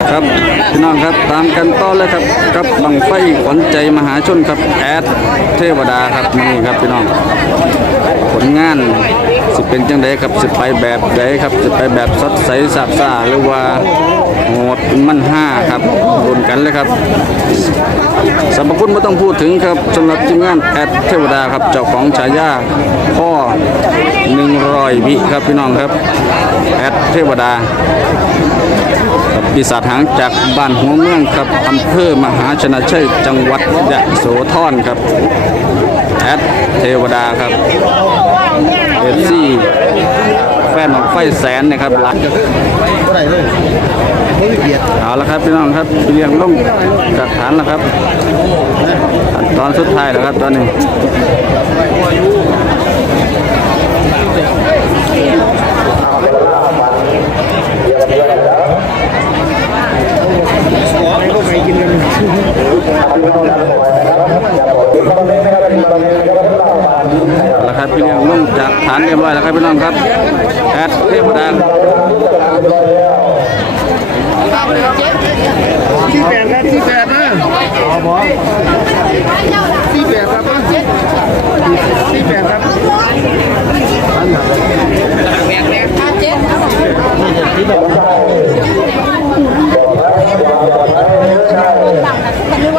ครับพี่น้องครับตามกันต่อเลยครับกับบังไฟขวัญใจมหาชนครับแอดเทวดาครับนี่ครับพี่น้องผลงานสิเป็นจังไดครับสิไปแบบใดครับสิไปแบบสดใสสาบซ่าหรือว่าโหดมันห้าครับรุนกันเลยครับสรรพคุณไม่ต้องพูดถึงครับสำหรับทีมงานแอดเทวดาครับเจ้าของฉายาพ่อหนึ่งรอยวิครับพี่น้องครับแอดเทวดา ปีศาจหางจากบ้านหัวเมืองครับอำเภอมหาชนะชัยจังหวัดยะโสธรครับแอดเทวดาครับเอฟซีแฟนของไฟแสนนะครับหลังก็ได้เลยเกียรติเอาละครับพี่น้องครับเรียงลงจากฐานแล้วครับตอนสุดท้ายแล้วครับตอนนี้ ไม่ก็ไปกินกัน เอาละครับพี่เลี้ยงลงจากฐานเรียบร้อยแล้วครับพี่น้องครับแอดเทวดานที่แปดนะที่แปดนะอ๋อบอที่แปดครับที่แปดครับ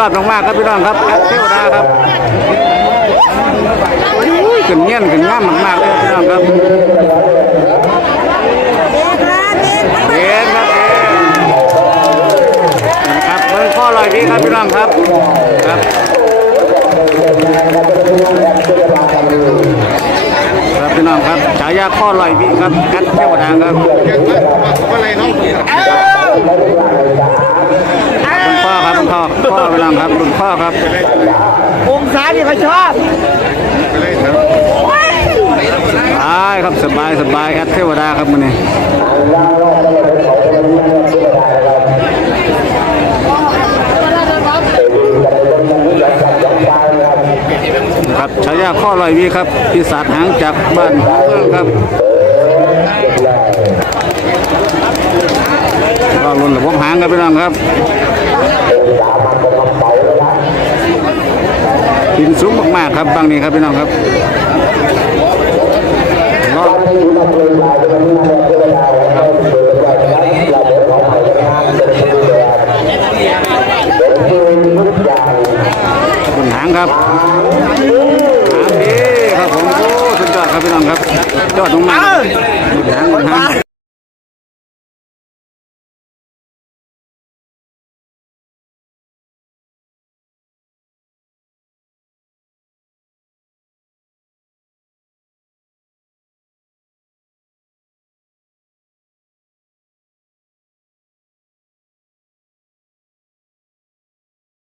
ยอดมากๆครับพี่น้องครับแอดเทวดาครับอุ้ยขึ้นเงี้ยนขึ้นง่ามมากๆเลยพี่น้องครับเอ็นครับเอ็นนครับเบิ้งข้อลอยพี่ครับพี่น้องครับครับครับพี่น้องครับฉายาข้อลอยพี่ครับแอดเทวดาครับอะไรน้อง พ่อครับคุณพ่อพ่อพี่น้องครับคุณพ่อครับองศาที่เขาชอบใช่ครับสบายสบายแอดเทวดาครับมันนี่ครับฉายาข้อลอยพี่ครับปีศาจหางจากบ้านเมืองครับก็รุ่นระบบหางครับพี่น้องครับ หินสูงมากๆครับบางนี้ครับพี่น้องครับรอบบนหางครับหางดีครับผมโอ้สุดยอดครับพี่น้องครับสุดยอดมากๆบนหางบนหาง